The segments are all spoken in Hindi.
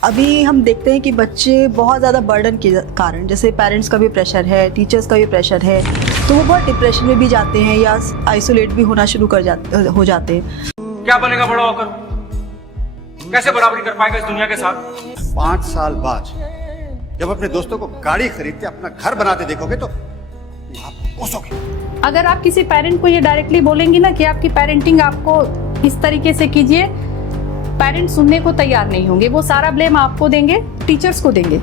अभी हम देखते हैं कि बच्चे बहुत ज़्यादा बर्डन के कारण, जैसे पेरेंट्स का भी प्रेशर है, टीचर्स का भी प्रेशर है, तो वो बहुत डिप्रेशन में भी जाते हैं या आइसोलेट भी होना शुरू हो जाते हैं। क्या बनेगा बड़ा होकर? कैसे बराबरी कर पाएगा इस दुनिया के साथ? 5 साल बाद जब अपने दोस्तों को गाड़ी खरीदते अपना घर बनाते देखोगे तो आप कोसोगे। अगर आप किसी पेरेंट को ये डायरेक्टली बोलेंगी ना कि आपकी पेरेंटिंग आपको इस तरीके से कीजिए, पेरेंट्स सुनने को तैयार नहीं होंगे। वो सारा ब्लेम आपको देंगे, टीचर्स को देंगे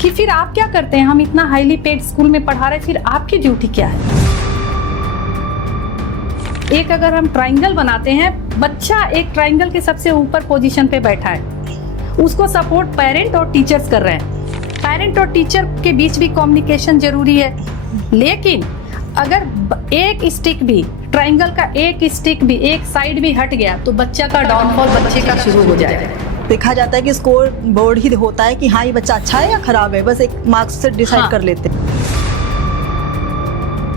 कि फिर आप क्या करते हैं, हम इतना हाईली पेड स्कूल में पढ़ा रहे, फिर आपकी ड्यूटी क्या है। एक अगर हम ट्रायंगल बनाते हैं, बच्चा एक ट्रायंगल के सबसे ऊपर पोजीशन पे बैठा है, उसको सपोर्ट पेरेंट और टीचर्स कर रहे हैं। पेरेंट और टीचर के बीच भी कम्युनिकेशन जरूरी है, लेकिन अगर एक स्टिक भी, ट्रायंगल का एक स्टिक भी, एक साइड भी हट गया तो बच्चा का डाउनफॉल बच्चे का शुरू हो जाएगा। देखा जाता है कि स्कोर बोर्ड ही होता है कि हाँ ये बच्चा अच्छा है या खराब है, बस एक मार्क्स से डिसाइड कर लेते हैं।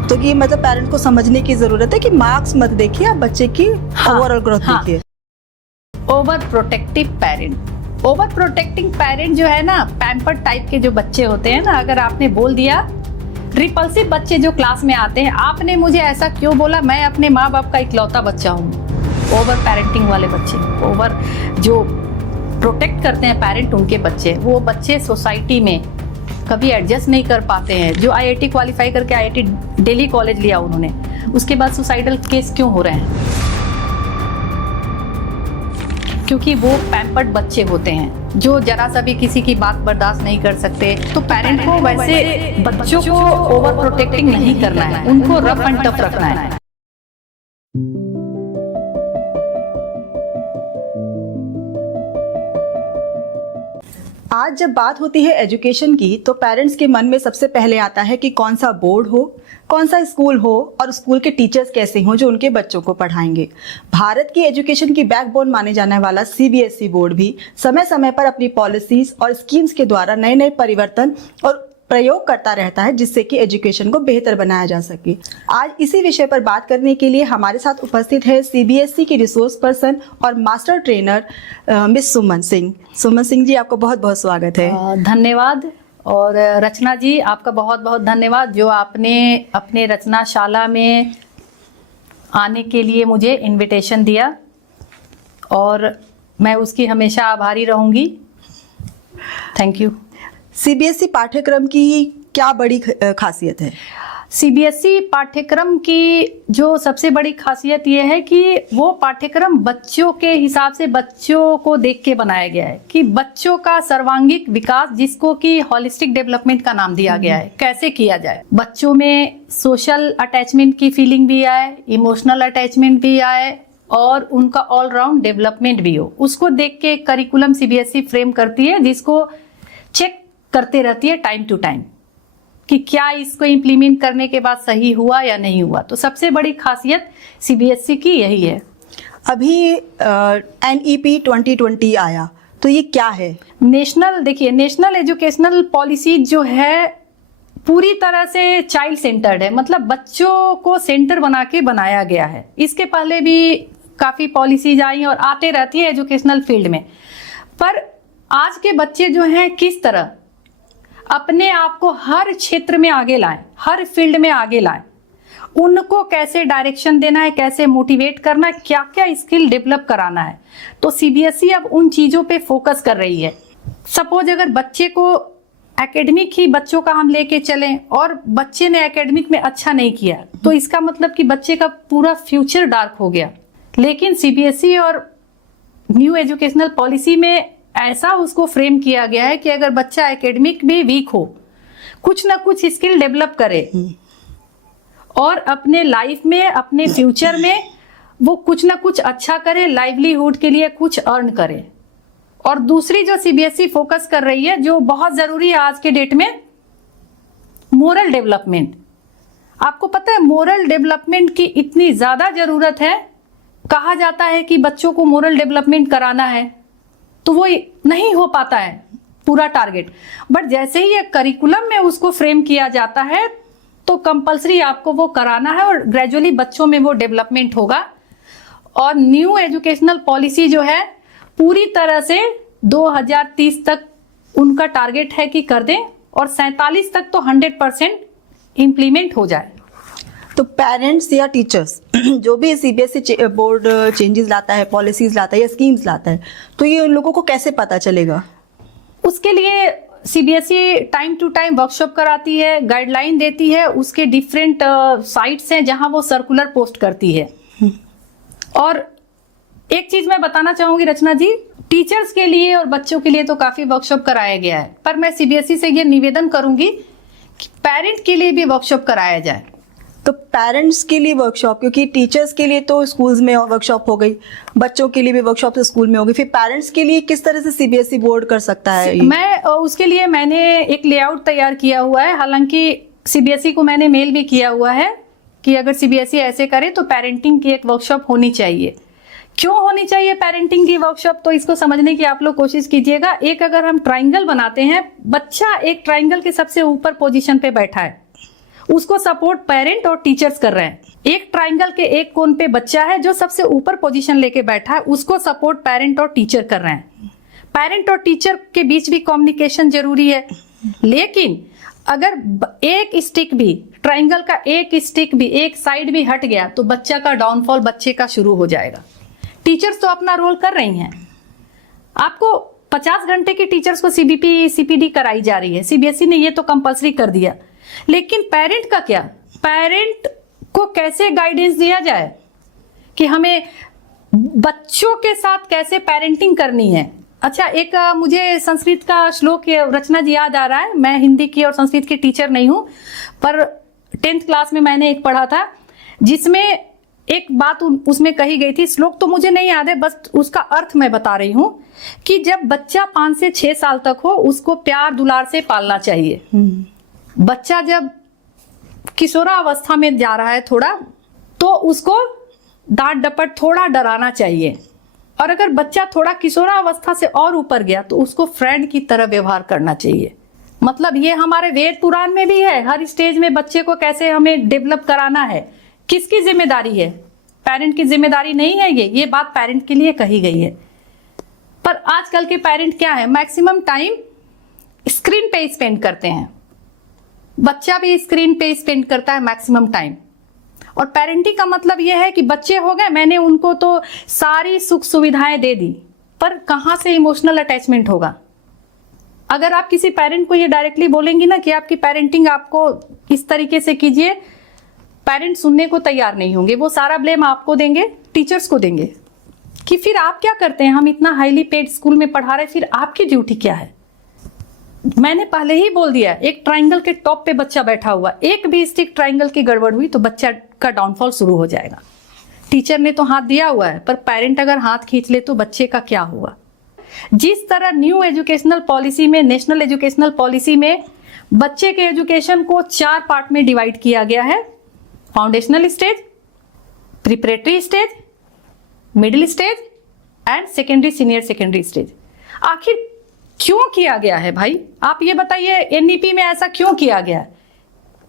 तो ये मतलब पेरेंट को समझने की जरूरत है कि मार्क्स मत देखिए, आप बच्चे की ओवरऑल ग्रोथ देखिए। Over protective parent, over protecting parent जो है ना, पैम्पर टाइप के जो बच्चे होते हैं ना, अगर आपने बोल दिया, रिपल्सिव बच्चे जो क्लास में आते हैं, आपने मुझे ऐसा क्यों बोला, मैं अपने माँ बाप का इकलौता बच्चा हूँ। ओवर पेरेंटिंग वाले बच्चे, ओवर जो प्रोटेक्ट करते हैं पेरेंट, उनके बच्चे, वो बच्चे सोसाइटी में कभी एडजस्ट नहीं कर पाते हैं। जो आईआईटी क्वालिफाई करके आईआईटी दिल्ली कॉलेज लिया उन्होंने, उसके बाद सुसाइडल केस क्यों हो रहे हैं? क्योंकि वो पैम्पर्ड बच्चे होते हैं जो जरा सा भी किसी की बात बर्दाश्त नहीं कर सकते। तो पेरेंट को वैसे बच्चों को ओवर प्रोटेक्टिंग नहीं करना है, उनको रफ एंड टफ रखना है। आज जब बात होती है एजुकेशन की, तो पेरेंट्स के मन में सबसे पहले आता है कि कौन सा बोर्ड हो, कौन सा स्कूल हो और स्कूल के टीचर्स कैसे हों जो उनके बच्चों को पढ़ाएंगे। भारत की एजुकेशन की बैकबोन माने जाने वाला सीबीएसई बोर्ड भी समय समय पर अपनी पॉलिसीज और स्कीम्स के द्वारा नए नए परिवर्तन और प्रयोग करता रहता है, जिससे कि एजुकेशन को बेहतर बनाया जा सके। आज इसी विषय पर बात करने के लिए हमारे साथ उपस्थित है सीबीएसई की रिसोर्स पर्सन और मास्टर ट्रेनर मिस सुमन सिंह। सुमन सिंह जी, आपका बहुत बहुत स्वागत है। धन्यवाद। और रचना जी, आपका बहुत बहुत धन्यवाद जो आपने अपने रचनाशाला में आने के लिए मुझे इनविटेशन दिया, और मैं उसकी हमेशा आभारी रहूंगी। Thank you. सीबीएसई पाठ्यक्रम की क्या बड़ी खासियत है? सीबीएसई पाठ्यक्रम की जो सबसे बड़ी खासियत यह है कि वो पाठ्यक्रम बच्चों के हिसाब से, बच्चों को देख के बनाया गया है कि बच्चों का सर्वांगीण विकास, जिसको कि होलिस्टिक डेवलपमेंट का नाम दिया गया है, कैसे किया जाए। बच्चों में सोशल अटैचमेंट की फीलिंग भी आए, इमोशनल अटैचमेंट भी आए और उनका ऑलराउंड डेवलपमेंट भी हो, उसको देख के करिकुलम सीबीएसई फ्रेम करती है, जिसको चेक करते रहती है टाइम टू टाइम कि क्या इसको इम्प्लीमेंट करने के बाद सही हुआ या नहीं हुआ। तो सबसे बड़ी खासियत सीबीएसई की यही है। अभी एनईपी 2020 आया, तो ये क्या है? देखिए, नेशनल एजुकेशनल पॉलिसी जो है पूरी तरह से चाइल्ड सेंटर्ड है, मतलब बच्चों को सेंटर बना के बनाया गया है। इसके पहले भी काफी पॉलिसीज आई और आते रहती है एजुकेशनल फील्ड में, पर आज के बच्चे जो हैं किस तरह अपने आप को हर क्षेत्र में आगे लाएं, हर फील्ड में आगे लाएं, उनको कैसे डायरेक्शन देना है, कैसे मोटिवेट करना है, क्या क्या स्किल डेवलप कराना है। तो सीबीएसई अब उन चीजों पे फोकस कर रही है। सपोज अगर बच्चे को एकेडमिक ही बच्चों का हम लेके चलें और बच्चे ने एकेडमिक में अच्छा नहीं किया, तो इसका मतलब कि बच्चे का पूरा फ्यूचर डार्क हो गया। लेकिन सीबीएसई और न्यू एजुकेशनल पॉलिसी में ऐसा उसको फ्रेम किया गया है कि अगर बच्चा एकेडमिक भी वीक हो, कुछ ना कुछ स्किल डेवलप करे और अपने लाइफ में, अपने फ्यूचर में वो कुछ ना कुछ अच्छा करे, लाइवलीहुड के लिए कुछ अर्न करे। और दूसरी जो सीबीएसई फोकस कर रही है, जो बहुत जरूरी है आज के डेट में, मोरल डेवलपमेंट। आपको पता है मोरल डेवलपमेंट की इतनी ज्यादा जरूरत है, कहा जाता है कि बच्चों को मोरल डेवलपमेंट कराना है, तो वो नहीं हो पाता है पूरा टारगेट। बट जैसे ही एक करिकुलम में उसको फ्रेम किया जाता है, तो कंपलसरी आपको वो कराना है और ग्रेजुअली बच्चों में वो डेवलपमेंट होगा। और न्यू एजुकेशनल पॉलिसी जो है पूरी तरह से 2030 तक उनका टारगेट है कि कर दें और 47 तक तो 100% इम्प्लीमेंट हो जाए। तो पेरेंट्स या टीचर्स जो भी सीबीएसई बोर्ड चेंजेस लाता है, पॉलिसीज लाता है या स्कीम्स लाता है, तो ये उन लोगों को कैसे पता चलेगा? उसके लिए CBSE time to time workshop कराती है, गाइडलाइन देती है, उसके डिफरेंट साइट्स हैं जहां वो सर्कुलर पोस्ट करती है। और एक चीज मैं बताना चाहूंगी रचना जी, टीचर्स के लिए और बच्चों के लिए तो काफी वर्कशॉप कराया गया है, पर मैं सीबीएसई से ये निवेदन करूंगी कि पेरेंट के लिए भी वर्कशॉप कराया जाए। तो पेरेंट्स के लिए वर्कशॉप, क्योंकि टीचर्स के लिए तो स्कूल्स में वर्कशॉप हो गई, बच्चों के लिए भी वर्कशॉप तो स्कूल में होगी, फिर पेरेंट्स के लिए किस तरह से सीबीएसई बोर्ड कर सकता है ये? मैं उसके लिए मैंने एक लेआउट तैयार किया हुआ है, हालांकि सीबीएसई को मैंने मेल भी किया हुआ है कि अगर सीबीएसई ऐसे करे तो पेरेंटिंग की एक वर्कशॉप होनी चाहिए। क्यों होनी चाहिए पेरेंटिंग की वर्कशॉप, तो इसको समझने की आप लोग कोशिश कीजिएगा। एक अगर हम ट्राइंगल बनाते हैं, बच्चा एक ट्राइंगल के सबसे ऊपर पोजीशन पे बैठा है, उसको सपोर्ट पेरेंट और टीचर्स कर रहे हैं। एक ट्राइंगल के एक कोन पे बच्चा है जो सबसे ऊपर पोजीशन लेके बैठा है, उसको सपोर्ट पेरेंट और टीचर कर रहे हैं। पेरेंट और टीचर के बीच भी कम्युनिकेशन जरूरी है, लेकिन अगर एक स्टिक भी, ट्राइंगल का एक स्टिक भी, एक साइड भी हट गया तो बच्चा का डाउनफॉल बच्चे का शुरू हो जाएगा। टीचर्स तो अपना रोल कर रही हैं, आपको 50 घंटे की टीचर्स को सीबीपी सीपीडी कराई जा रही है, सीबीएसई ने ये तो कंपलसरी कर दिया, लेकिन पेरेंट का क्या? पेरेंट को कैसे गाइडेंस दिया जाए कि हमें बच्चों के साथ कैसे पेरेंटिंग करनी है? अच्छा, एक मुझे संस्कृत का श्लोक रचना जी याद आ रहा है। मैं हिंदी की और संस्कृत की टीचर नहीं हूं, पर 10th क्लास में मैंने एक पढ़ा था जिसमें एक बात उसमें कही गई थी। श्लोक तो मुझे नहीं याद है, बस उसका अर्थ मैं बता रही हूं कि जब बच्चा 5 से 6 साल तक हो उसको प्यार दुलार से पालना चाहिए। बच्चा जब किशोरावस्था में जा रहा है थोड़ा, तो उसको डांट डपट थोड़ा डराना चाहिए, और अगर बच्चा थोड़ा किशोरावस्था से और ऊपर गया तो उसको फ्रेंड की तरह व्यवहार करना चाहिए। मतलब ये हमारे वेद पुराण में भी है, हर स्टेज में बच्चे को कैसे हमें डेवलप कराना है। किसकी जिम्मेदारी है? पेरेंट की जिम्मेदारी नहीं है ये बात पेरेंट के लिए कही गई है। पर आजकल के पेरेंट क्या है, मैक्सिमम टाइम स्क्रीन पे स्पेंड करते हैं, बच्चा भी स्क्रीन पे स्पेंड करता है मैक्सिमम टाइम। और पेरेंटिंग का मतलब यह है कि बच्चे हो गए, मैंने उनको तो सारी सुख सुविधाएं दे दी, पर कहां से इमोशनल अटैचमेंट होगा? अगर आप किसी पेरेंट को ये डायरेक्टली बोलेंगी ना कि आपकी पेरेंटिंग आपको इस तरीके से कीजिए, पेरेंट सुनने को तैयार नहीं होंगे। वो सारा ब्लेम आपको देंगे, टीचर्स को देंगे कि फिर आप क्या करते हैं, हम इतना हाईली पेड स्कूल में पढ़ा रहे, फिर आपकी ड्यूटी क्या है? मैंने पहले ही बोल दिया, एक ट्राइंगल के टॉप पे बच्चा बैठा हुआ, एक भी स्टिक ट्राइंगल की गड़बड़ हुई तो बच्चा का डाउनफॉल शुरू हो जाएगा। टीचर ने तो हाथ दिया हुआ है, पर पेरेंट अगर हाथ खींच ले तो बच्चे का क्या हुआ? जिस तरह न्यू एजुकेशनल पॉलिसी में, नेशनल एजुकेशनल पॉलिसी में बच्चे के एजुकेशन को 4 पार्ट में डिवाइड किया गया है: foundational stage, preparatory stage, middle stage and secondary, senior secondary stage. आखिर क्यों किया गया है भाई? आप ये बताइए, एनईपी में ऐसा क्यों किया गया है?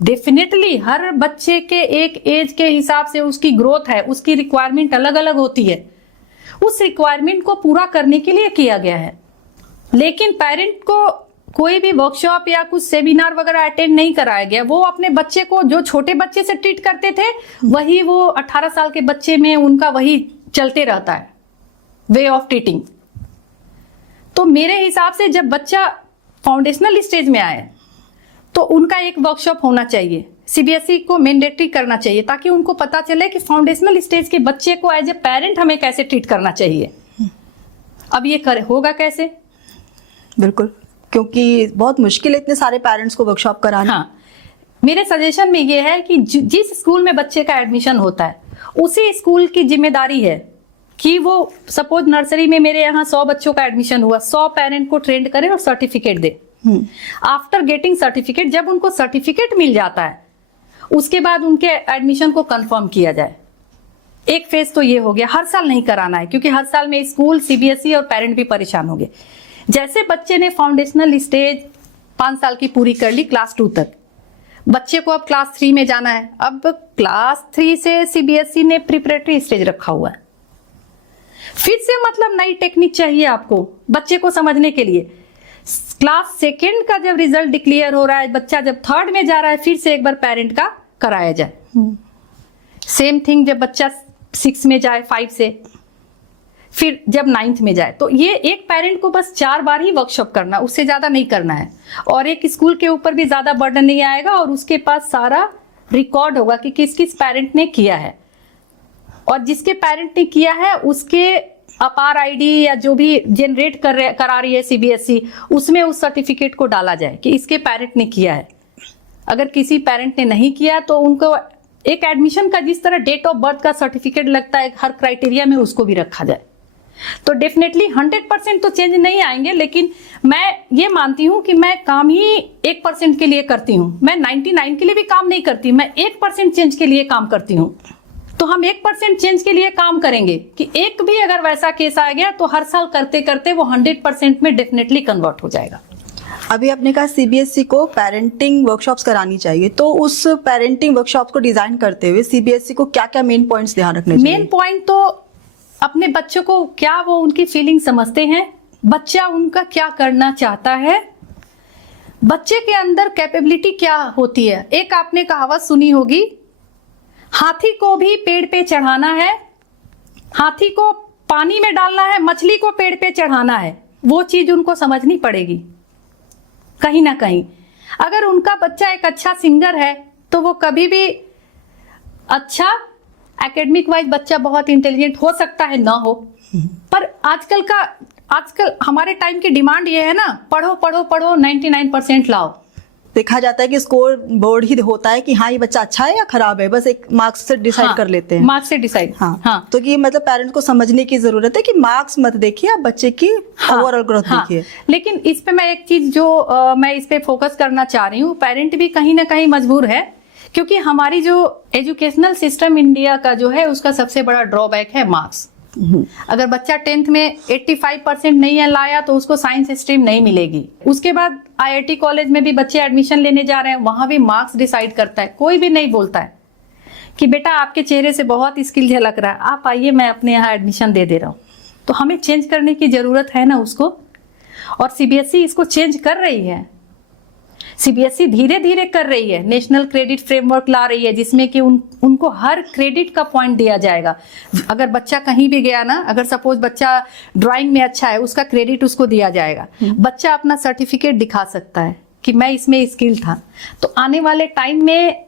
डेफिनेटली हर बच्चे के एक एज के हिसाब से उसकी ग्रोथ है, उसकी रिक्वायरमेंट अलग अलग होती है, उस रिक्वायरमेंट को पूरा करने के लिए किया गया है। लेकिन पेरेंट को कोई भी वर्कशॉप या कुछ सेमिनार वगैरह अटेंड नहीं कराया गया। वो अपने बच्चे को जो छोटे बच्चे से ट्रीट करते थे, वही वो 18 साल के बच्चे में उनका वही चलते रहता है, वे ऑफ ट्रीटिंग। तो मेरे हिसाब से जब बच्चा फाउंडेशनल स्टेज में आए तो उनका एक वर्कशॉप होना चाहिए, सीबीएसई को मैंडेटरी करना चाहिए, ताकि उनको पता चले कि फाउंडेशनल स्टेज के बच्चे को एज ए पेरेंट हमें कैसे ट्रीट करना चाहिए। अब ये होगा कैसे? बिल्कुल, क्योंकि बहुत मुश्किल है इतने सारे पेरेंट्स को वर्कशॉप कराना। हाँ, मेरे सजेशन में ये है कि जिस स्कूल में बच्चे का एडमिशन होता है उसी स्कूल की जिम्मेदारी है कि वो, सपोज नर्सरी में मेरे यहाँ 100 बच्चों का एडमिशन हुआ, 100 पेरेंट को ट्रेंड करे और सर्टिफिकेट दे। आफ्टर गेटिंग सर्टिफिकेट, जब उनको सर्टिफिकेट मिल जाता है उसके बाद उनके एडमिशन को कंफर्म किया जाए। एक फेज तो ये हो गया, हर साल नहीं कराना है, क्योंकि हर साल में स्कूल, सीबीएसई और पेरेंट भी परेशान होंगे। जैसे बच्चे ने फाउंडेशनल स्टेज 5 साल की पूरी कर ली, क्लास 2 तक, बच्चे को अब क्लास 3 में जाना है। अब क्लास 3 से सीबीएसई ने प्रिपरेटरी स्टेज रखा हुआ है, फिर से मतलब नई टेक्निक चाहिए आपको बच्चे को समझने के लिए। क्लास सेकेंड का जब रिजल्ट डिक्लेयर हो रहा है, बच्चा जब थर्ड में जा रहा है, फिर से एक बार पेरेंट का कराया जाए। सेम थिंग जब बच्चा 6 में जाए 5 से, फिर जब 9th में जाए, तो ये एक पेरेंट को बस 4 बार ही वर्कशॉप करना, उससे ज्यादा नहीं करना है। और एक स्कूल के ऊपर भी ज्यादा बर्डन नहीं आएगा और उसके पास सारा रिकॉर्ड होगा कि किस किस पेरेंट ने किया है, और जिसके पेरेंट ने किया है उसके अपार आईडी या जो भी जनरेट करा रही है सीबीएसई, उसमें उस सर्टिफिकेट को डाला जाए कि इसके पेरेंट ने किया है। अगर किसी पेरेंट ने नहीं किया तो उनको एक एडमिशन का जिस तरह डेट ऑफ बर्थ का सर्टिफिकेट लगता है हर क्राइटेरिया में, उसको भी रखा जाए। तो डेफिनेटली 100% तो चेंज नहीं आएंगे, लेकिन मैं ये मानती हूं कि मैं काम ही 1% के लिए करती हूं। मैं 99 के लिए भी काम नहीं करती, मैं 1% चेंज के लिए काम करती हूं। तो हम 1% चेंज के लिए काम करेंगे कि एक भी अगर वैसा केस आ गया तो हर साल करते करते वो 100% में डेफिनेटली कन्वर्ट हो जाएगा। अभी आपने कहा सीबीएसई को पेरेंटिंग वर्कशॉप्स करानी चाहिए, तो उस पेरेंटिंग वर्कशॉप्स को डिजाइन करते हुए सीबीएसई को क्या क्या मेन पॉइंट्स ध्यान रखने चाहिए? मेन पॉइंट तो अपने बच्चों को क्या वो उनकी फीलिंग समझते हैं, बच्चा उनका क्या करना चाहता है, बच्चे के अंदर कैपेबिलिटी क्या होती है। एक आपने कहावत सुनी होगी, हाथी को भी पेड़ पे चढ़ाना है, हाथी को पानी में डालना है, मछली को पेड़ पे चढ़ाना है। वो चीज उनको समझनी पड़ेगी कहीं ना कहीं। अगर उनका बच्चा एक अच्छा सिंगर है तो वो कभी भी अच्छा एकेडमिक वाइज बच्चा बहुत इंटेलिजेंट हो सकता है, ना हो, पर आजकल हमारे टाइम की डिमांड ये है ना, पढ़ो पढ़ो पढ़ो 99% लाओ। देखा जाता है कि स्कोर बोर्ड ही होता है कि हाँ ये बच्चा अच्छा है या खराब है, बस एक मार्क्स से डिसाइड कर लेते हैं। मार्क्स से डिसाइड, हाँ। तो ये मतलब पेरेंट्स को समझने की जरूरत है कि मार्क्स मत देखिए, आप बच्चे की ओवरऑल ग्रोथ देखिए। लेकिन इस पे मैं एक चीज जो मैं इस पे फोकस करना चाह रही हूँ, पेरेंट भी कहीं ना कहीं मजबूर है, क्योंकि हमारी जो एजुकेशनल सिस्टम इंडिया का जो है उसका सबसे बड़ा ड्रॉबैक है मार्क्स। अगर बच्चा 10th में 85% नहीं लाया तो उसको साइंस स्ट्रीम नहीं मिलेगी। उसके बाद आईआईटी कॉलेज में भी बच्चे एडमिशन लेने जा रहे हैं, वहां भी मार्क्स डिसाइड करता है। कोई भी नहीं बोलता है कि बेटा आपके चेहरे से बहुत स्किल झलक रहा है, आप आइए मैं अपने यहाँ एडमिशन दे रहा हूँ। तो हमें चेंज करने की जरूरत है ना उसको, और सीबीएसई इसको चेंज कर रही है। सीबीएसई धीरे धीरे कर रही है, नेशनल क्रेडिट फ्रेमवर्क ला रही है जिसमें कि उनको हर क्रेडिट का पॉइंट दिया जाएगा। अगर बच्चा कहीं भी गया ना, अगर सपोज बच्चा ड्राइंग में अच्छा है, उसका क्रेडिट उसको दिया जाएगा। बच्चा अपना सर्टिफिकेट दिखा सकता है कि मैं इसमें स्किल था। तो आने वाले टाइम में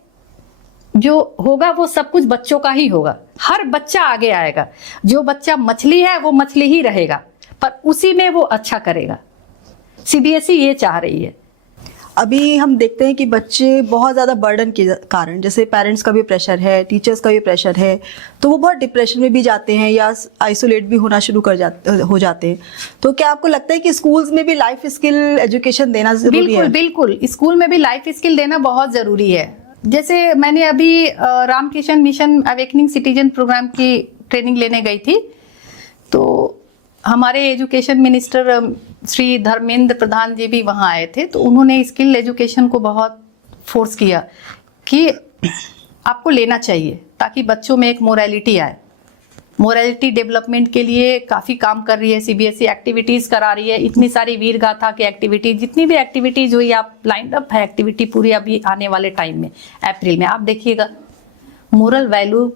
जो होगा वो सब कुछ बच्चों का ही होगा, हर बच्चा आगे आएगा। जो बच्चा मछली है वो मछली ही रहेगा, पर उसी में वो अच्छा करेगा। सीबीएसई ये चाह रही है। अभी हम देखते हैं कि बच्चे बहुत ज़्यादा बर्डन के कारण, जैसे पेरेंट्स का भी प्रेशर है, टीचर्स का भी प्रेशर है, तो वो बहुत डिप्रेशन में भी जाते हैं या आइसोलेट भी होना शुरू हो जाते हैं। तो क्या आपको लगता है कि स्कूल्स में भी लाइफ स्किल एजुकेशन देना जरूरी है? बिल्कुल, स्कूल में भी लाइफ स्किल देना बहुत जरूरी है। जैसे मैंने अभी Ramakrishna mission awakening citizen program की ट्रेनिंग लेने गई थी, तो हमारे एजुकेशन मिनिस्टर श्री धर्मेंद्र प्रधान जी भी वहाँ आए थे। तो उन्होंने स्किल एजुकेशन को बहुत फोर्स किया कि आपको लेना चाहिए, ताकि बच्चों में एक मोरालिटी आए। मोरालिटी डेवलपमेंट के लिए काफ़ी काम कर रही है सीबीएसई, एक्टिविटीज़ करा रही है। इतनी सारी वीर गाथा की एक्टिविटीज, जितनी भी एक्टिविटीज़ हुई, आप लाइंड अप है एक्टिविटी पूरी अभी आने वाले टाइम में अप्रैल में, आप देखिएगा। मोरल वैल्यू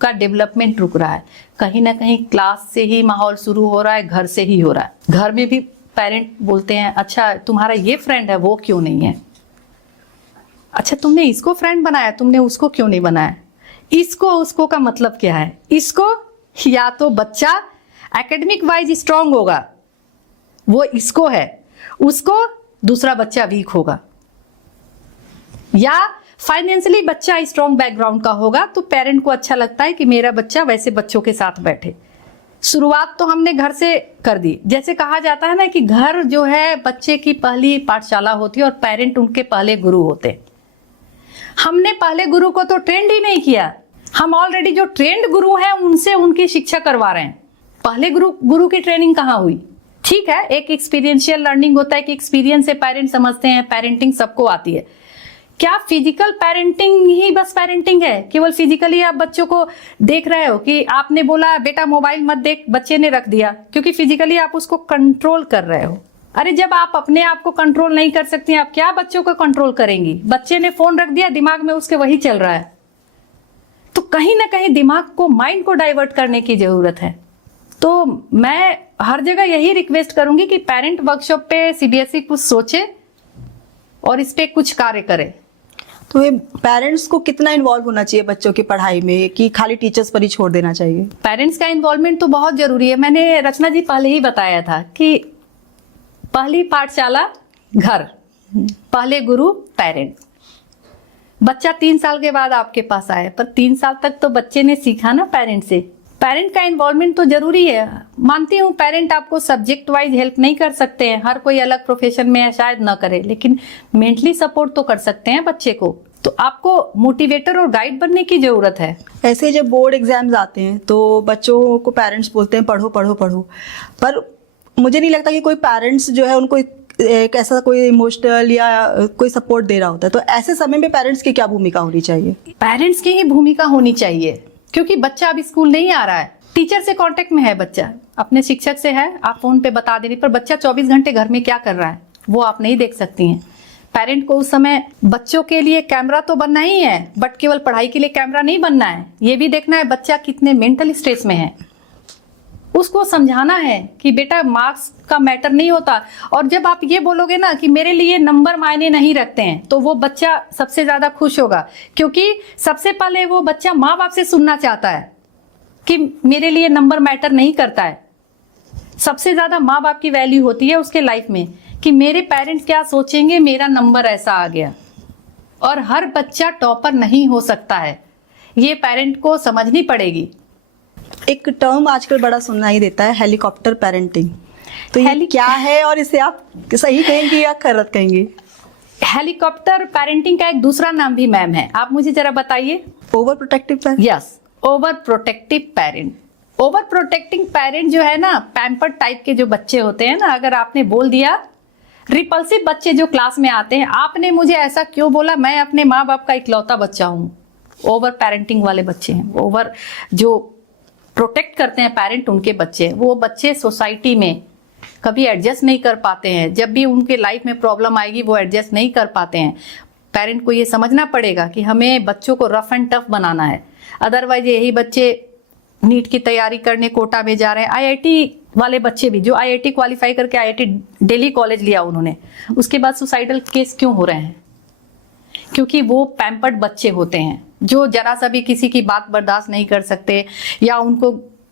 का डेवलपमेंट रुक रहा है, कहीं ना कहीं क्लास से ही माहौल शुरू हो रहा है, घर से ही हो रहा है। घर में भी पेरेंट बोलते हैं, अच्छा तुम्हारा ये फ्रेंड है वो क्यों नहीं है, अच्छा तुमने इसको फ्रेंड बनाया, तुमने उसको क्यों नहीं बनाया। इसको उसको का मतलब क्या है? इसको या तो बच्चा एकेडमिक वाइज स्ट्रांग होगा, वो इसको है, उसको दूसरा बच्चा वीक होगा, या फाइनेंशियली बच्चा स्ट्रॉन्ग बैकग्राउंड का होगा तो पेरेंट को अच्छा लगता है कि मेरा बच्चा वैसे बच्चों के साथ बैठे। शुरुआत तो हमने घर से कर दी। जैसे कहा जाता है ना कि घर जो है बच्चे की पहली पाठशाला होती है और पेरेंट उनके पहले गुरु होते हैं। हमने पहले गुरु को तो ट्रेंड ही नहीं किया, हम ऑलरेडी जो ट्रेंड गुरु हैं उनसे उनकी शिक्षा करवा रहे हैं। पहले गुरु की ट्रेनिंग कहाँ हुई? ठीक है, एक एक्सपीरियंशियल लर्निंग होता है कि एक्सपीरियंस से पेरेंट समझते हैं, पेरेंटिंग सबको आती है, क्या फिजिकल पेरेंटिंग ही बस पेरेंटिंग है? केवल फिजिकली आप बच्चों को देख रहे हो कि आपने बोला बेटा मोबाइल मत देख, बच्चे ने रख दिया, क्योंकि फिजिकली आप उसको कंट्रोल कर रहे हो। अरे जब आप अपने आप को कंट्रोल नहीं कर सकती, आप क्या बच्चों को कंट्रोल करेंगी? बच्चे ने फोन रख दिया, दिमाग में उसके वही चल रहा है। तो कहीं ना कहीं दिमाग को, माइंड को डाइवर्ट करने की जरूरत है। तो मैं हर जगह यही रिक्वेस्ट करूंगी कि पेरेंट वर्कशॉप पे सीबीएसई कुछ सोचे और इस पे कुछ कार्य करे। तो ये पेरेंट्स को कितना इन्वॉल्व होना चाहिए बच्चों की पढ़ाई में, कि खाली टीचर्स पर ही छोड़ देना चाहिए? पेरेंट्स का इन्वॉल्वमेंट तो बहुत जरूरी है। मैंने रचना जी पहले ही बताया था कि पहली पाठशाला घर, पहले गुरु पेरेंट। बच्चा 3 साल के बाद आपके पास आए, पर 3 साल तक तो बच्चे ने सीखा ना पेरेंट से। पेरेंट का इन्वॉल्वमेंट तो जरूरी है। मानती हूँ पेरेंट आपको सब्जेक्ट वाइज हेल्प नहीं कर सकते हैं, हर कोई अलग प्रोफेशन में है, शायद ना करे, लेकिन मेंटली सपोर्ट तो कर सकते हैं बच्चे को। तो आपको मोटिवेटर और गाइड बनने की जरूरत है। ऐसे जब बोर्ड एग्जाम्स आते हैं तो बच्चों को पेरेंट्स बोलते हैं पढ़ो पढ़ो पढ़ो, पर मुझे नहीं लगता कि कोई पेरेंट्स जो है उनको एक ऐसा कोई इमोशनल या कोई सपोर्ट दे रहा होता है। तो ऐसे समय में पेरेंट्स की क्या भूमिका होनी चाहिए? पेरेंट्स की ही भूमिका होनी चाहिए, क्योंकि बच्चा अभी स्कूल नहीं आ रहा है, टीचर से कांटेक्ट में है, बच्चा अपने शिक्षक से है, आप फोन पे बता देने पर बच्चा 24 घंटे घर में क्या कर रहा है वो आप नहीं देख सकती हैं। पेरेंट को उस समय बच्चों के लिए कैमरा तो बनना ही है, बट केवल पढ़ाई के लिए कैमरा नहीं बनना है, ये भी देखना है बच्चा कितने मेंटल स्ट्रेस में है। उसको समझाना है कि बेटा मार्क्स का मैटर नहीं होता। और जब आप ये बोलोगे ना कि मेरे लिए नंबर मायने नहीं रखते हैं, तो वो बच्चा सबसे ज्यादा खुश होगा, क्योंकि सबसे पहले वो बच्चा माँ बाप से सुनना चाहता है कि मेरे लिए नंबर मैटर नहीं करता है। सबसे ज्यादा माँ बाप की वैल्यू होती है उसके लाइफ में कि मेरे पेरेंट्स क्या सोचेंगे, मेरा नंबर ऐसा आ गया। और हर बच्चा टॉपर नहीं हो सकता है, ये पेरेंट को समझनी पड़ेगी। एक टर्म आजकल बड़ा सुनाई देता है, हेलीकॉप्टर पेरेंटिंग। तो ये क्या है और इसे आप सही कहेंगे या गलत कहेंगे? हेलीकॉप्टर पेरेंटिंग का एक दूसरा नाम भी मैम है, आप मुझे जरा बताइए। Over protective parent? Yes, over protective parent. Over protecting parent जो है ना, पैम्पर्ड टाइप के जो बच्चे होते हैं ना, अगर आपने बोल दिया, रिपल्सिव बच्चे जो क्लास में आते हैं, आपने मुझे ऐसा क्यों बोला, मैं अपने माँ बाप का इकलौता बच्चा हूँ, ओवर पेरेंटिंग वाले बच्चे हैं। ओवर जो प्रोटेक्ट करते हैं पेरेंट, उनके बच्चे, वो बच्चे सोसाइटी में कभी एडजस्ट नहीं कर पाते हैं। जब भी उनके लाइफ में प्रॉब्लम आएगी वो एडजस्ट नहीं कर पाते हैं। पेरेंट को ये समझना पड़ेगा कि हमें बच्चों को रफ एंड टफ बनाना है, अदरवाइज यही बच्चे नीट की तैयारी करने कोटा में जा रहे हैं। आईआईटी वाले बच्चे भी जो आईआईटी क्वालिफाई करके आईआईटी दिल्ली कॉलेज लिया उन्होंने, उसके बाद सुसाइडल केस क्यों हो रहे हैं? क्योंकि वो पैम्पर्ड बच्चे होते हैं जो जरा सा भी किसी की बात बर्दाश्त नहीं कर सकते या उनको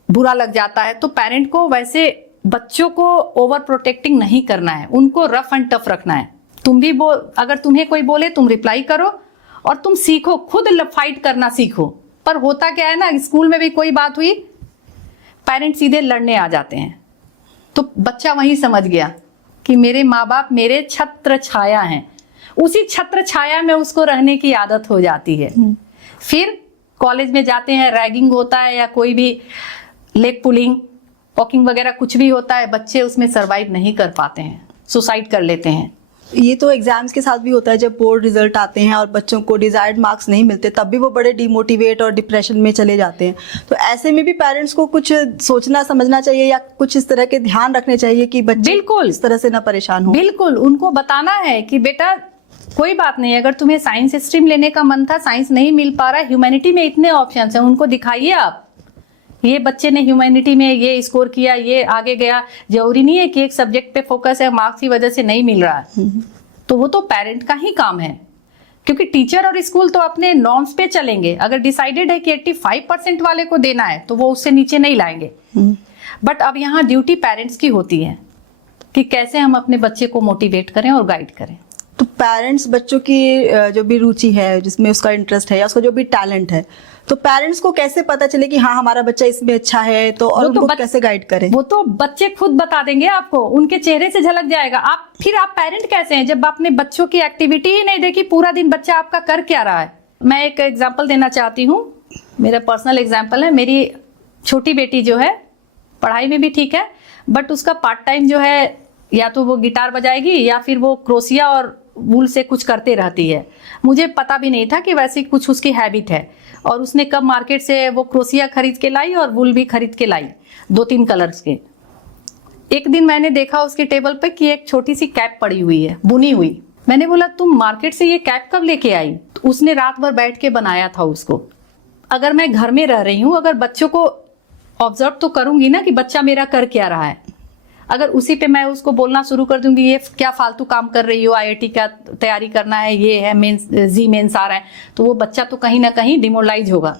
बुरा लग जाता है। तो पेरेंट को वैसे बच्चों को ओवर प्रोटेक्टिंग नहीं करना है, उनको रफ एंड टफ रखना है। तुम भी अगर तुम्हें कोई बोले तुम रिप्लाई करो और तुम सीखो, खुद फाइट करना सीखो। पर होता क्या है ना, स्कूल में भी कोई बात हुई, पेरेंट सीधे लड़ने आ जाते हैं। तो बच्चा वही समझ गया कि मेरे माँ बाप मेरे छत्र छाया हैं, उसी छत्र छाया में उसको रहने की आदत हो जाती है। फिर कॉलेज में जाते हैं, रैगिंग होता है या कोई भी लेग पुलिंग, वॉकिंग वगैरह कुछ भी होता है, बच्चे उसमें सरवाइव नहीं कर पाते हैं, सुसाइड कर लेते हैं। ये तो एग्जाम्स के साथ भी होता है, जब बोर्ड रिजल्ट आते हैं और बच्चों को डिजायर्ड मार्क्स नहीं मिलते, तब भी वो बड़े डिमोटिवेट और डिप्रेशन में चले जाते हैं। तो ऐसे में भी पेरेंट्स को कुछ सोचना समझना चाहिए या कुछ इस तरह के ध्यान रखने चाहिए कि बच्चे बिल्कुल इस तरह से ना परेशान हो। बिल्कुल, उनको बताना है कि बेटा कोई बात नहीं, अगर तुम्हें साइंस स्ट्रीम लेने का मन था, साइंस नहीं मिल पा रहा है, ह्यूमैनिटी में इतने ऑप्शंस हैं, उनको दिखाइए आप। ये बच्चे ने ह्यूमैनिटी में ये स्कोर किया, ये आगे गया, जरूरी नहीं है कि एक सब्जेक्ट पे फोकस है, मार्क्स की वजह से नहीं मिल रहा है। तो वो तो पेरेंट का ही काम है, क्योंकि टीचर और स्कूल तो अपने नॉर्म्स पे चलेंगे। अगर डिसाइडेड है कि 85% वाले को देना है तो वो उससे नीचे नहीं लाएंगे। बट अब यहाँ ड्यूटी पेरेंट्स की होती है कि कैसे हम अपने बच्चे को मोटिवेट करें और गाइड करें। तो पेरेंट्स बच्चों की जो भी रुचि है, जिसमें उसका इंटरेस्ट है या उसका जो भी टैलेंट है, तो पेरेंट्स को कैसे पता चले कि हाँ हमारा बच्चा इसमें अच्छा है, तो और उनको कैसे गाइड करें? वो तो बच्चे खुद बता देंगे आपको, उनके चेहरे से झलक जाएगा। आप पेरेंट कैसे हैं जब आपने बच्चों की एक्टिविटी ही नहीं देखी, पूरा दिन बच्चा आपका कर क्या रहा है? मैं एक एग्जाम्पल देना चाहती हूँ, मेरा पर्सनल एग्जाम्पल है। मेरी छोटी बेटी जो है पढ़ाई में भी ठीक है, बट उसका पार्ट टाइम जो है, या तो वो गिटार बजाएगी या फिर वो क्रोशिया और वूल से कुछ करते रहती है। मुझे पता भी नहीं था कि वैसी कुछ उसकी हैबिट है। और उसने कब मार्केट से वो क्रोशिया खरीद के लाई और वूल भी खरीद के लाई, 2-3 कलर्स के। एक दिन मैंने देखा उसके टेबल पे कि एक छोटी सी कैप पड़ी हुई है, बुनी हुई। मैंने बोला तुम मार्केट से ये कैप कब लेके आई? तो उसने रात भर बैठ के बनाया था उसको। अगर मैं घर में रह रही हूँ, अगर बच्चों को ऑब्जर्व तो करूंगी ना कि बच्चा मेरा कर क्या रहा है। अगर उसी पे मैं उसको बोलना शुरू कर दूंगी ये क्या फालतू काम कर रही हो, IIT का तैयारी करना है, ये है मेंस, जी मेंस आ रहा है, तो वो बच्चा तो कहीं ना कहीं डिमोरलाइज होगा।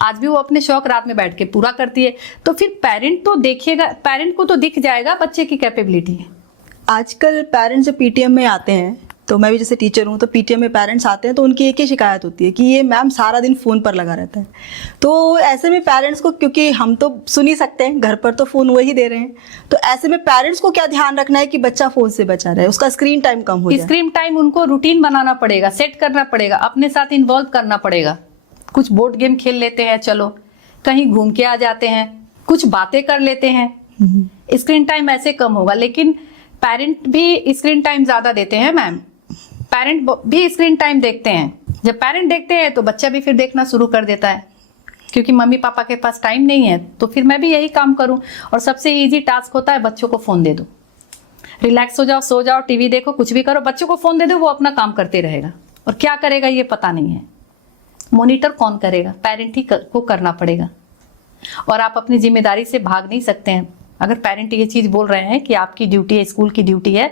आज भी वो अपने शौक रात में बैठ के पूरा करती है, तो फिर पेरेंट तो देखेगा, पेरेंट को तो दिख जाएगा बच्चे की कैपेबिलिटी। आजकल पेरेंट्स जब PTM में आते हैं, तो मैं भी जैसे टीचर हूँ, तो PTM में पेरेंट्स आते हैं तो उनकी एक ही शिकायत होती है कि ये मैम सारा दिन फ़ोन पर लगा रहता है। तो ऐसे में पेरेंट्स को, क्योंकि हम तो सुन ही सकते हैं, घर पर तो फ़ोन वही दे रहे हैं, तो ऐसे में पेरेंट्स को क्या ध्यान रखना है कि बच्चा फ़ोन से बचा रहे, उसका स्क्रीन टाइम कम हो जाए? स्क्रीन टाइम उनको रूटीन बनाना पड़ेगा, सेट करना पड़ेगा, अपने साथ इन्वॉल्व करना पड़ेगा। कुछ बोर्ड गेम खेल लेते हैं, चलो कहीं घूम के आ जाते हैं, कुछ बातें कर लेते हैं, स्क्रीन टाइम ऐसे कम होगा। लेकिन पेरेंट भी स्क्रीन टाइम ज्यादा देते हैं मैम, पेरेंट भी स्क्रीन टाइम देखते हैं। जब पेरेंट देखते हैं तो बच्चा भी फिर देखना शुरू कर देता है, क्योंकि मम्मी पापा के पास टाइम नहीं है। तो फिर मैं भी यही काम करूं, और सबसे इजी टास्क होता है बच्चों को फोन दे दो, रिलैक्स हो जाओ, सो जाओ, टीवी देखो, कुछ भी करो, बच्चों को फोन दे दो, वो अपना काम करते रहेगा। और क्या करेगा ये पता नहीं है, मॉनिटर कौन करेगा? पेरेंट ही को करना पड़ेगा। और आप अपनी जिम्मेदारी से भाग नहीं सकते हैं। अगर पेरेंट ये चीज बोल रहे हैं कि आपकी ड्यूटी है, स्कूल की ड्यूटी है,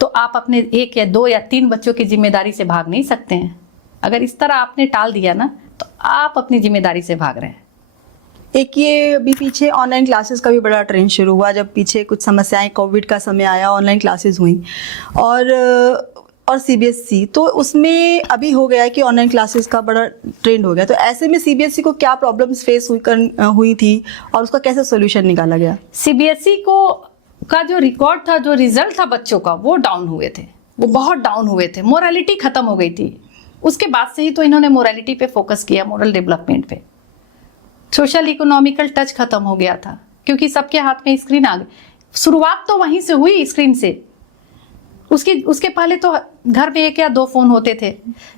तो आप अपने 1 या 2 या 3 बच्चों की जिम्मेदारी से भाग नहीं सकते हैं। अगर इस तरह आपने टाल दिया ना, तो आप अपनी जिम्मेदारी से भाग रहे हैं। एक ये अभी पीछे ऑनलाइन क्लासेस का भी बड़ा ट्रेंड शुरू हुआ, जब पीछे कुछ समस्याएं, कोविड का समय आया, ऑनलाइन क्लासेस हुई, और CBSE, तो उसमें अभी हो गया है कि ऑनलाइन क्लासेस का बड़ा ट्रेंड हो गया। तो ऐसे में CBSE को क्या प्रॉब्लम्स फेस हुई थी और उसका कैसे सोल्यूशन निकाला गया? CBSE का जो रिकॉर्ड था, जो रिजल्ट था बच्चों का, वो डाउन हुए थे, वो बहुत डाउन हुए थे। मोरालिटी खत्म हो गई थी। उसके बाद से ही तो इन्होंने मोरालिटी पे फोकस किया, मोरल डेवलपमेंट पे। सोशल इकोनॉमिकल टच खत्म हो गया था, क्योंकि सबके हाथ में स्क्रीन आ गई। शुरुआत तो वहीं से हुई, स्क्रीन से। उसके पहले तो घर में 1 या 2 फोन होते थे।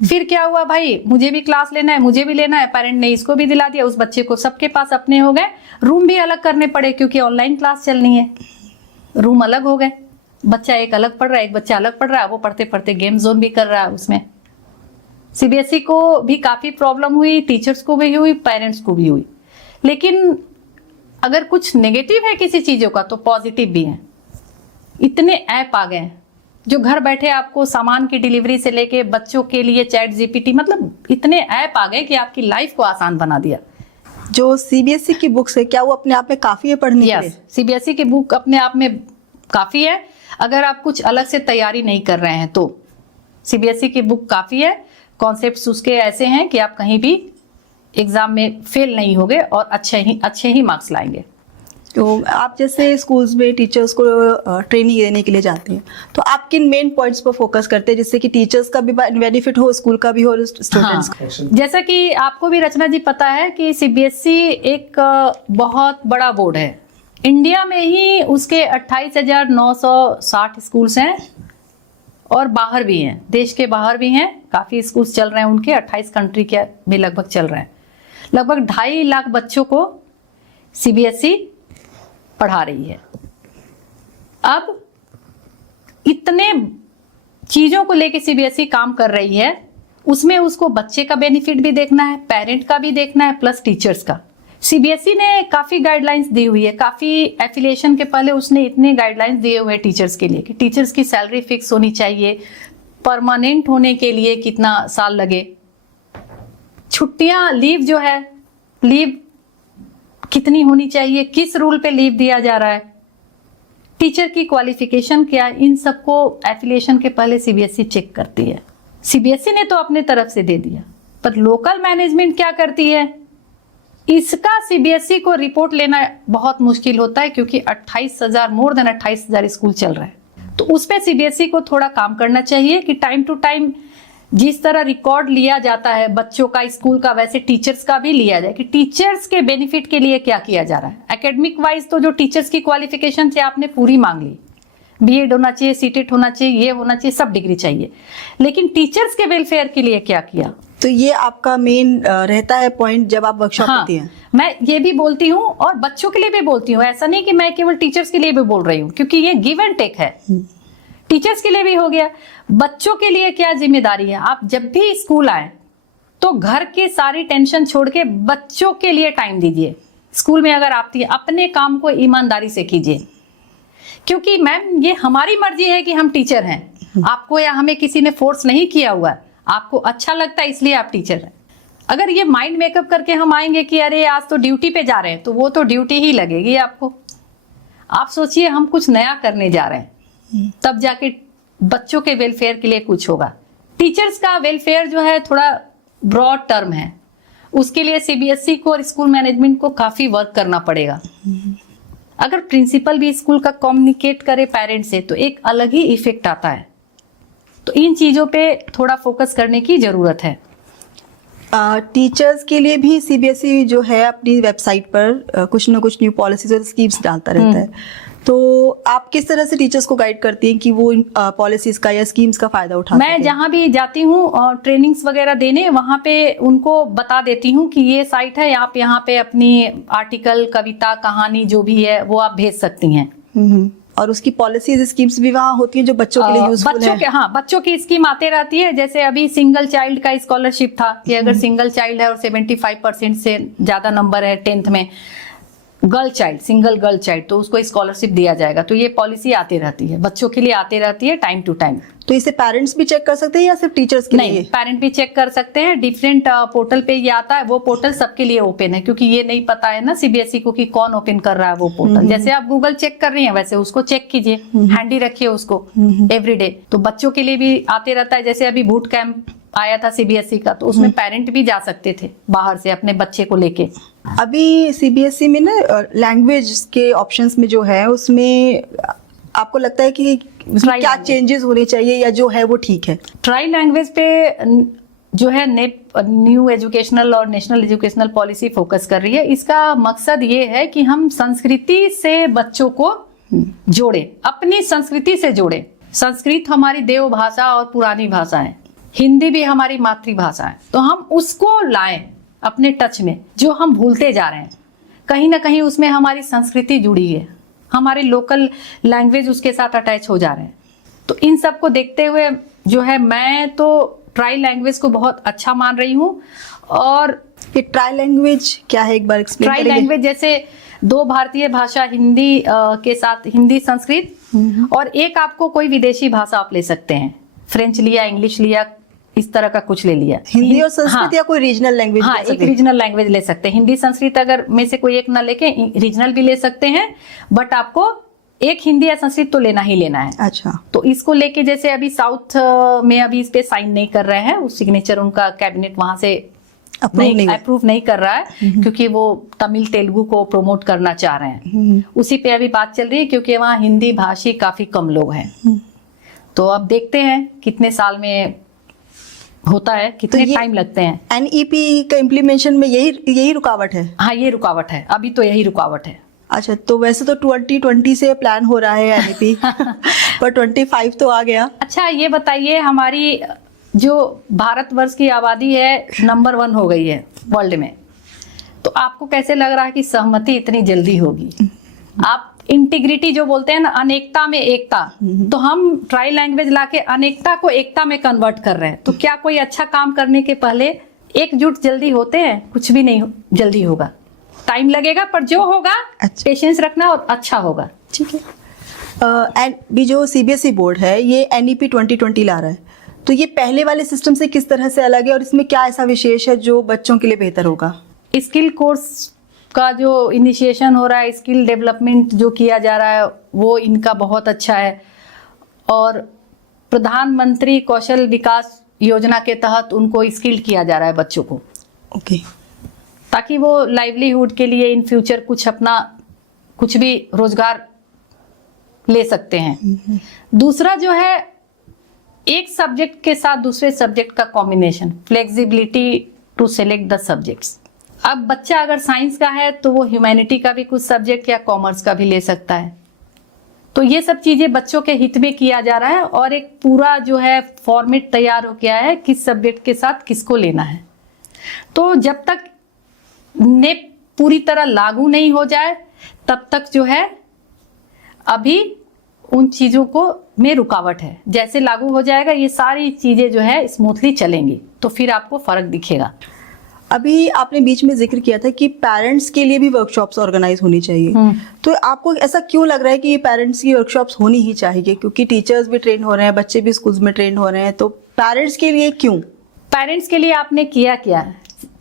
फिर क्या हुआ भाई, मुझे भी क्लास लेना है, मुझे भी लेना है, पेरेंट ने इसको भी दिला दिया, उस बच्चे को, सबके पास अपने हो गए। रूम भी अलग करने पड़े, क्योंकि ऑनलाइन क्लास चलनी है, रूम अलग हो गए। बच्चा एक अलग पढ़ रहा है, एक बच्चा अलग पढ़ रहा है, वो पढ़ते पढ़ते गेम जोन भी कर रहा है उसमें। CBSE को भी काफी प्रॉब्लम हुई, टीचर्स को भी हुई, पेरेंट्स को भी हुई। लेकिन अगर कुछ नेगेटिव है किसी चीजों का, तो पॉजिटिव भी है। इतने ऐप आ गए जो घर बैठे आपको सामान की डिलीवरी से लेके बच्चों के लिए चैट GPT, मतलब इतने ऐप आ गए कि आपकी लाइफ को आसान बना दिया। जो CBSE की बुक्स है, क्या वो अपने आप में काफी है पढ़ने के लिए? CBSE की बुक अपने आप में काफी है। अगर आप कुछ अलग से तैयारी नहीं कर रहे हैं तो CBSE की बुक काफी है। कॉन्सेप्ट्स उसके ऐसे हैं कि आप कहीं भी एग्जाम में फेल नहीं होगे और अच्छे ही मार्क्स लाएंगे। तो आप जैसे स्कूल्स में टीचर्स को ट्रेनिंग देने के लिए जाते हैं, तो आप किन मेन पॉइंट्स पर फोकस करते हैं जिससे कि टीचर्स का भी बेनिफिट हो, स्कूल का भी हो, स्टूडेंट्स का? जैसा कि आपको भी रचना जी पता है कि CBSE एक बहुत बड़ा बोर्ड है। इंडिया में ही उसके 28,960 स्कूल्स हैं, और बाहर भी हैं, देश के बाहर भी हैं, काफी स्कूल्स चल रहे हैं उनके, 28 कंट्री के भी लगभग चल रहे हैं। लगभग 2.5 लाख बच्चों को CBSE पढ़ा रही है। अब इतने चीजों को लेके CBSE काम कर रही है, उसमें उसको बच्चे का बेनिफिट भी देखना है, पेरेंट का भी देखना है, प्लस टीचर्स का। CBSE ने काफी गाइडलाइंस दी हुई है, काफी एफिलिएशन के पहले उसने इतने गाइडलाइंस दिए हुए हैं टीचर्स के लिए कि टीचर्स की सैलरी फिक्स होनी चाहिए, परमानेंट होने के लिए कितना साल लगे, छुट्टियां, लीव जो है, लीव कितनी होनी चाहिए, किस रूल पे लीव दिया जा रहा है, टीचर की क्वालिफिकेशन क्या, इन सबको एफिलिएशन के पहले CBSE चेक करती है। CBSE ने तो अपने तरफ से दे दिया, पर लोकल मैनेजमेंट क्या करती है, इसका CBSE को रिपोर्ट लेना बहुत मुश्किल होता है, क्योंकि 28,000, मोर देन 28,000 स्कूल चल रहा है। तो उस पे CBSE को थोड़ा काम करना चाहिए कि टाइम टू टाइम जिस तरह रिकॉर्ड लिया जाता है बच्चों का, स्कूल का, वैसे टीचर्स का भी लिया जाए कि टीचर्स के बेनिफिट के लिए क्या किया जा रहा है। एकेडमिक वाइज तो जो टीचर्स की क्वालिफिकेशन थी आपने पूरी मांग ली, बीएड होना चाहिए, सीटेट होना चाहिए, ये होना चाहिए, सब डिग्री चाहिए, लेकिन टीचर्स के वेलफेयर के लिए क्या किया? तो ये आपका मेन रहता है पॉइंट जब आप वर्कशॉप होती हैं? मैं ये भी बोलती हूँ और बच्चों के लिए भी बोलती हूँ, ऐसा नहीं कि मैं केवल टीचर्स के लिए भी बोल रही हूँ, क्योंकि ये गिव एंड टेक है। टीचर्स के लिए भी हो गया, बच्चों के लिए क्या जिम्मेदारी है? आप जब भी स्कूल आए तो घर की सारी टेंशन छोड़ के बच्चों के लिए टाइम दीजिए। स्कूल में अगर आप अपने काम को ईमानदारी से कीजिए, क्योंकि मैम ये हमारी मर्जी है कि हम टीचर हैं, आपको या हमें किसी ने फोर्स नहीं किया हुआ है, आपको अच्छा लगता है इसलिए आप टीचर हैं। अगर ये माइंड मेकअप करके हम आएंगे कि अरे आज तो ड्यूटी पे जा रहे हैं, तो वो तो ड्यूटी ही लगेगी आपको। आप सोचिए हम कुछ नया करने जा रहे हैं, तब जाके बच्चों के वेलफेयर के लिए कुछ होगा। टीचर्स का वेलफेयर जो है थोड़ा ब्रॉड टर्म है, उसके लिए सीबीएसई को और स्कूल मैनेजमेंट को काफी वर्क करना पड़ेगा। अगर प्रिंसिपल भी स्कूल का कम्युनिकेट करे पेरेंट्स से तो एक अलग ही इफेक्ट आता है। तो इन चीजों पे थोड़ा फोकस करने की जरूरत है। टीचर्स के लिए भी सीबीएसई जो है अपनी वेबसाइट पर कुछ ना कुछ न्यू पॉलिसीज और स्कीम्स डालता रहता है, तो आप किस तरह से टीचर्स को गाइड करती हैं कि वो इन पॉलिसीज का या स्कीम्स का फायदा उठा मैं सकें? जहां भी जाती हूँ और ट्रेनिंग्स वगैरह देने, वहां पे उनको बता देती हूँ कि ये साइट है, आप यहाँ पे अपनी आर्टिकल, कविता, कहानी जो भी है वो आप भेज सकती हैं। और उसकी पॉलिसीज स्कीम्स भी वहाँ होती हैं जो बच्चों के लिए यूजफुल बच्चों है? के, हाँ, बच्चों की स्कीम आते रहती है। जैसे अभी सिंगल चाइल्ड का स्कॉलरशिप था कि अगर सिंगल चाइल्ड है और 75% से ज्यादा नंबर है 10th में, girl child, single girl child, तो उसको स्कॉलरशिप दिया जाएगा। तो ये पॉलिसी आती रहती है, बच्चों के लिए आती रहती है टाइम टू टाइम। तो इसे पेरेंट्स भी चेक कर सकते हैं या सिर्फ टीचर्स के नहीं, लिए? पेरेंट भी चेक कर सकते हैं। डिफरेंट पोर्टल पे ये आता है, वो पोर्टल सबके लिए ओपन है, क्योंकि ये नहीं पता है ना सीबीएसई को कि कौन ओपन कर रहा है वो पोर्टल। जैसे आप गूगल चेक कर रही हैं वैसे उसको चेक कीजिए, हैंडी रखिए उसको एवरीडे। तो बच्चों के लिए भी आते रहता है। जैसे अभी बूट कैंप आया था सीबीएसई का, तो उसमें पेरेंट भी जा सकते थे बाहर से अपने बच्चे को लेके। अभी सीबीएसई में ना लैंग्वेज के ऑप्शंस में जो है उसमें आपको लगता है कि उसमें क्या चेंजेस होने चाहिए या जो है वो ठीक है? ट्राई लैंग्वेज पे जो है न्यू एजुकेशनल और नेशनल एजुकेशनल पॉलिसी फोकस कर रही है। इसका मकसद ये है कि हम संस्कृति से बच्चों को जोड़े, अपनी संस्कृति से जोड़े। संस्कृत हमारी देव भाषा और पुरानी भाषा है, हिंदी भी हमारी मातृभाषा है, तो हम उसको लाएं अपने टच में, जो हम भूलते जा रहे हैं। कहीं ना कहीं उसमें हमारी संस्कृति जुड़ी है, हमारे लोकल लैंग्वेज उसके साथ अटैच हो जा रहे हैं। तो इन सब को देखते हुए जो है मैं तो ट्राई लैंग्वेज को बहुत अच्छा मान रही हूँ। और ये ट्राई लैंग्वेज क्या है, एक बार एक्सप्लेन ट्राई करेंगे? लैंग्वेज जैसे दो भारतीय भाषा हिंदी के साथ हिंदी संस्कृत, और एक आपको कोई विदेशी भाषा आप ले सकते हैं, फ्रेंच लिया, इंग्लिश लिया, इस तरह का कुछ ले लिया। हिंदी और संस्कृत हाँ, या कोई रीजनल लैंग्वेज? हाँ, एक रीजनल लैंग्वेज ले सकते हैं। हिंदी संस्कृत अगर में से कोई एक ना लेके रीजनल भी ले सकते हैं, बट आपको एक हिंदी या संस्कृत तो लेना ही लेना है। अच्छा, तो इसको लेके जैसे अभी साउथ में अभी इस पे साइन नहीं कर रहे हैं, उस सिग्नेचर उनका कैबिनेट वहां से अप्रूव नहीं कर रहा है, क्योंकि वो तमिल तेलुगु को प्रमोट करना चाह रहे हैं। उसी पे अभी बात चल रही है, क्योंकि वहाँ हिंदी भाषी काफी कम लोग हैं। तो अब देखते हैं कितने साल में होता है, कितने टाइम लगते हैं। एनईपी का इम्प्लीमेंटेशन में यही रुकावट है? हाँ, ये रुकावट है, अभी तो यही रुकावट है। अच्छा, तो वैसे तो 2020 से प्लान हो रहा है एनईपी पर 25 तो आ गया। अच्छा, ये बताइए, हमारी जो भारतवर्ष की आबादी है नंबर 1 हो गई है वर्ल्ड में, तो आपको कैसे लग रहा है कि सहमति इतनी जल्दी होगी? आप इंटीग्रिटी जो बोलते हैं ना, अनेकता में एकता, तो हम ट्राई लैंग्वेज लाके अनेकता को एकता में कन्वर्ट कर रहे हैं। तो क्या कोई अच्छा काम करने के पहले एकजुट जल्दी होते हैं? कुछ भी नहीं जल्दी होगा, टाइम लगेगा, पर जो होगा पेशेंस रखना और अच्छा होगा। ठीक है। एंड भी जो सीबीएसई बोर्ड है ये एनईपी 2020 ला रहा है, तो ये पहले वाले सिस्टम से किस तरह से अलग है और इसमें क्या ऐसा विशेष है जो बच्चों के लिए बेहतर होगा? स्किल कोर्स का जो इनिशिएशन हो रहा है, स्किल डेवलपमेंट जो किया जा रहा है, वो इनका बहुत अच्छा है। और प्रधानमंत्री कौशल विकास योजना के तहत उनको स्किल किया जा रहा है बच्चों को, ओके, ताकि वो लाइवलीहुड के लिए इन फ्यूचर कुछ भी रोजगार ले सकते हैं। दूसरा जो है, एक सब्जेक्ट के साथ दूसरे सब्जेक्ट का combination, flexibility to select the subjects. अब बच्चा अगर साइंस का है तो वो ह्यूमैनिटी का भी कुछ सब्जेक्ट या कॉमर्स का भी ले सकता है। तो ये सब चीजें बच्चों के हित में किया जा रहा है और एक पूरा जो है फॉर्मेट तैयार हो गया है किस सब्जेक्ट के साथ किसको लेना है। तो जब तक नेप पूरी तरह लागू नहीं हो जाए तब तक जो है अभी उन चीजों को में रुकावट है। जैसे लागू हो जाएगा ये सारी चीजें जो है स्मूथली चलेंगी तो फिर आपको फर्क दिखेगा। अभी आपने बीच में जिक्र किया था कि पेरेंट्स के लिए भी वर्कशॉप्स ऑर्गेनाइज होनी चाहिए, तो आपको ऐसा क्यों लग रहा है कि ये पेरेंट्स की वर्कशॉप्स होनी ही चाहिए? क्योंकि टीचर्स भी ट्रेन हो रहे हैं, बच्चे भी स्कूल्स में ट्रेन हो रहे हैं, तो पेरेंट्स के लिए क्यों? पेरेंट्स के लिए आपने किया क्या?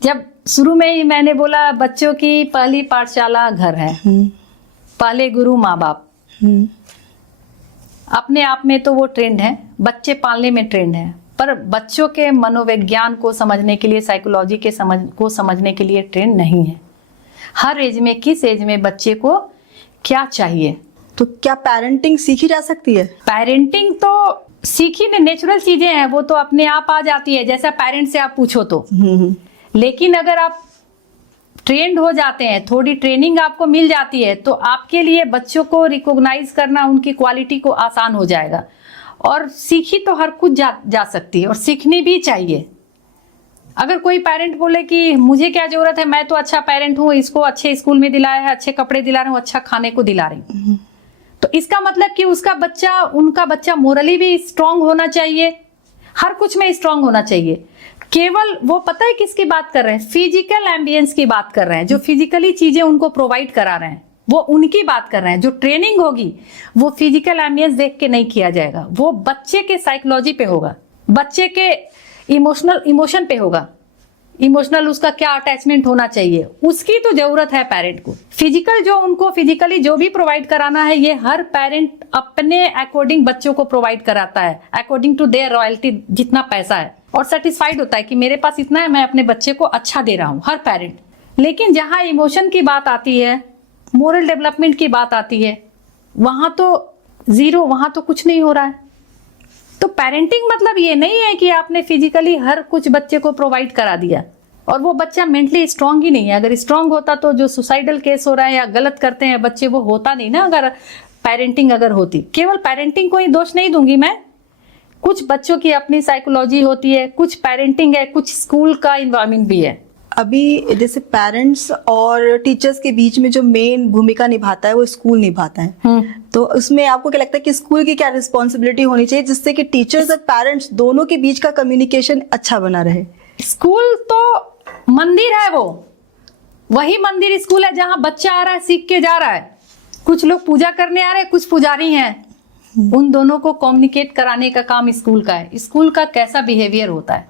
जब शुरू में ही मैंने बोला बच्चों की पहली पाठशाला घर है, पहले गुरु माँ बाप। अपने आप में तो वो ट्रेंड है, बच्चे पालने में ट्रेंड है, पर बच्चों के मनोविज्ञान को समझने के लिए, साइकोलॉजी के समझने के लिए ट्रेंड नहीं है। हर एज में किस एज में बच्चे को क्या चाहिए। तो क्या पेरेंटिंग सीखी जा सकती है? पेरेंटिंग तो सीखी नेचुरल चीजें हैं, वो तो अपने आप आ जाती है, जैसा पेरेंट से आप पूछो तो। लेकिन अगर आप ट्रेंड हो जाते हैं, थोड़ी ट्रेनिंग आपको मिल जाती है, तो आपके लिए बच्चों को रिकॉग्नाइज करना, उनकी क्वालिटी को आसान हो जाएगा। और सीखी तो हर कुछ जा सकती है और सीखनी भी चाहिए। अगर कोई पेरेंट बोले कि मुझे क्या जरूरत है, मैं तो अच्छा पेरेंट हूँ, इसको अच्छे स्कूल में दिलाया है, अच्छे कपड़े दिला रहा हूँ, अच्छा खाने को दिला रही हूँ, तो इसका मतलब कि उनका बच्चा मोरली भी स्ट्रांग होना चाहिए, हर कुछ में स्ट्रांग होना चाहिए। केवल वो पता है किसकी बात कर रहे हैं? फिजिकल एम्बियंस की बात कर रहे हैं। जो फिजिकली चीजें उनको प्रोवाइड करा रहे हैं वो उनकी बात कर रहे हैं। जो ट्रेनिंग होगी वो फिजिकल एम्बियंस देख के नहीं किया जाएगा, वो बच्चे के साइकोलॉजी पे होगा, बच्चे के इमोशन पे होगा। इमोशनल उसका क्या अटैचमेंट होना चाहिए, उसकी तो जरूरत है पेरेंट को। फिजिकल जो उनको फिजिकली जो भी प्रोवाइड कराना है, ये हर पेरेंट अपने अकॉर्डिंग बच्चों को प्रोवाइड कराता है, अकॉर्डिंग टू देयर रॉयल्टी, जितना पैसा है, और सेटिस्फाइड होता है कि मेरे पास इतना है, मैं अपने बच्चे को अच्छा दे रहा हूं, हर पेरेंट। लेकिन जहां इमोशन की बात आती है, मोरल डेवलपमेंट की बात आती है, वहां तो जीरो, वहां तो कुछ नहीं हो रहा है। तो पेरेंटिंग मतलब ये नहीं है कि आपने फिजिकली हर कुछ बच्चे को प्रोवाइड करा दिया और वो बच्चा मेंटली स्ट्रांग ही नहीं है। अगर स्ट्रांग होता तो जो सुसाइडल केस हो रहा है या गलत करते हैं बच्चे, वो होता नहीं ना। अगर पेरेंटिंग अगर होती, केवल पेरेंटिंग को ही दोष नहीं दूंगी मैं, कुछ बच्चों की अपनी साइकोलॉजी होती है, कुछ पेरेंटिंग है, कुछ स्कूल का इन्वायरमेंट भी है। अभी जैसे पेरेंट्स और टीचर्स के बीच में जो मेन भूमिका निभाता है वो स्कूल निभाता है, तो उसमें आपको क्या लगता है कि स्कूल की क्या रिस्पॉन्सिबिलिटी होनी चाहिए जिससे कि टीचर्स और पेरेंट्स दोनों के बीच का कम्युनिकेशन अच्छा बना रहे? स्कूल तो मंदिर है, वो वही मंदिर स्कूल है जहां बच्चा आ रहा है, सीख के जा रहा है। कुछ लोग पूजा करने आ रहे हैं, कुछ पुजारी हैं। उन दोनों को कम्युनिकेट कराने का काम स्कूल का है। स्कूल का कैसा बिहेवियर होता है,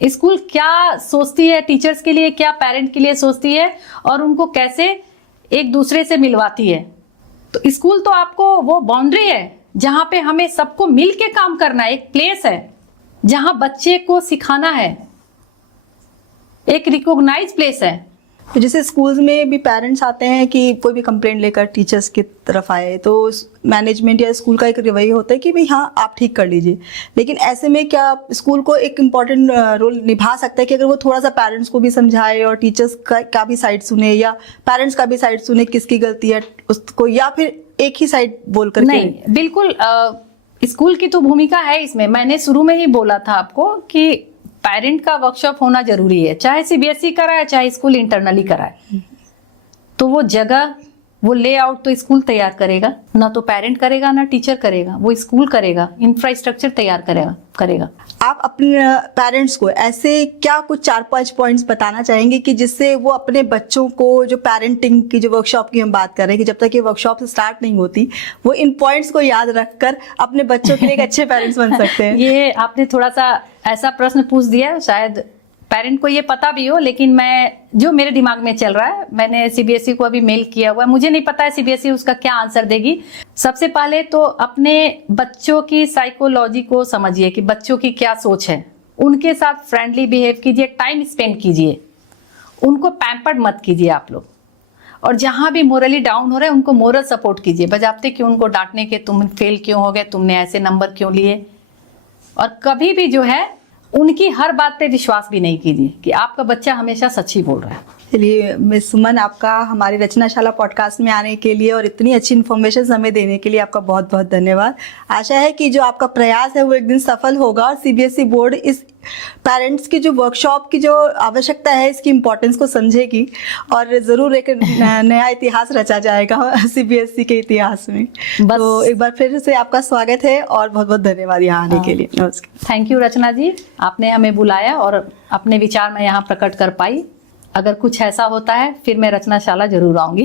स्कूल क्या सोचती है टीचर्स के लिए, क्या पेरेंट के लिए सोचती है, और उनको कैसे एक दूसरे से मिलवाती है। तो स्कूल तो आपको वो बाउंड्री है जहां पे हमें सबको मिल के काम करना है, एक प्लेस है जहां बच्चे को सिखाना है, एक रिकॉग्नाइज प्लेस है। तो जैसे स्कूल्स में भी पेरेंट्स आते हैं कि कोई भी कंप्लेंट लेकर टीचर्स की तरफ आए, तो मैनेजमेंट या स्कूल का एक रवैया होता है कि भाई हाँ आप ठीक कर लीजिए। लेकिन ऐसे में क्या स्कूल को एक इम्पॉर्टेंट रोल निभा सकता है कि अगर वो थोड़ा सा पेरेंट्स को भी समझाए और टीचर्स का भी साइड सुने या पेरेंट्स का भी साइड सुने, किसकी गलती है उसको, या फिर एक ही साइड बोल कर? नहीं, बिल्कुल स्कूल की तो भूमिका है इसमें। मैंने शुरू में ही बोला था आपको कि पेरेंट का वर्कशॉप होना जरूरी है, चाहे सीबीएसई कराए चाहे स्कूल इंटरनली कराए। तो वो जगह, वो लेआउट तो स्कूल तैयार करेगा, ना तो पेरेंट करेगा ना टीचर करेगा, वो स्कूल करेगा, इंफ्रास्ट्रक्चर तैयार करेगा। आप अपने पेरेंट्स को ऐसे क्या कुछ 4-5 पॉइंट्स बताना चाहेंगे कि जिससे वो अपने बच्चों को, जो पेरेंटिंग की जो वर्कशॉप की हम बात कर रहे हैं कि जब तक ये वर्कशॉप स्टार्ट नहीं होती, वो इन पॉइंट्स को याद रखकर अपने बच्चों के लिए एक अच्छे पेरेंट्स बन सकते हैं? ये आपने थोड़ा सा ऐसा प्रश्न पूछ दिया, शायद पेरेंट को ये पता भी हो, लेकिन मैं जो मेरे दिमाग में चल रहा है, मैंने सीबीएसई को अभी मेल किया हुआ है, मुझे नहीं पता है सीबीएसई उसका क्या आंसर देगी। सबसे पहले तो अपने बच्चों की साइकोलॉजी को समझिए कि बच्चों की क्या सोच है, उनके साथ फ्रेंडली बिहेव कीजिए, टाइम स्पेंड कीजिए, उनको पैम्पर्ड मत कीजिए आप लोग। और जहां भी मोरली डाउन हो रहे हैं उनको मोरल सपोर्ट कीजिए, बजाते क्यों उनको डांटने के, तुम फेल क्यों हो गए, तुमने ऐसे नंबर क्यों लिए। और कभी भी जो है उनकी हर बात पे विश्वास भी नहीं कीजिए कि आपका बच्चा हमेशा सच ही बोल रहा है। चलिए मिस सुमन, आपका हमारे रचनाशाला पॉडकास्ट में आने के लिए और इतनी अच्छी इन्फॉर्मेशन हमें देने के लिए आपका बहुत बहुत धन्यवाद। आशा है कि जो आपका प्रयास है वो एक दिन सफल होगा और सीबीएसई बोर्ड इस पेरेंट्स की जो वर्कशॉप की जो आवश्यकता है इसकी इम्पोर्टेंस को समझेगी और ज़रूर एक नया इतिहास रचा जाएगा सीबीएसई के इतिहास में। बस। तो एक बार फिर से आपका स्वागत है और बहुत बहुत धन्यवाद यहाँ आने के लिए। नमस्कार। थैंक यू रचना जी, आपने हमें बुलाया और अपने विचार मैं यहाँ प्रकट कर पाई। अगर कुछ ऐसा होता है फिर मैं रचनाशाला जरूर आऊंगी।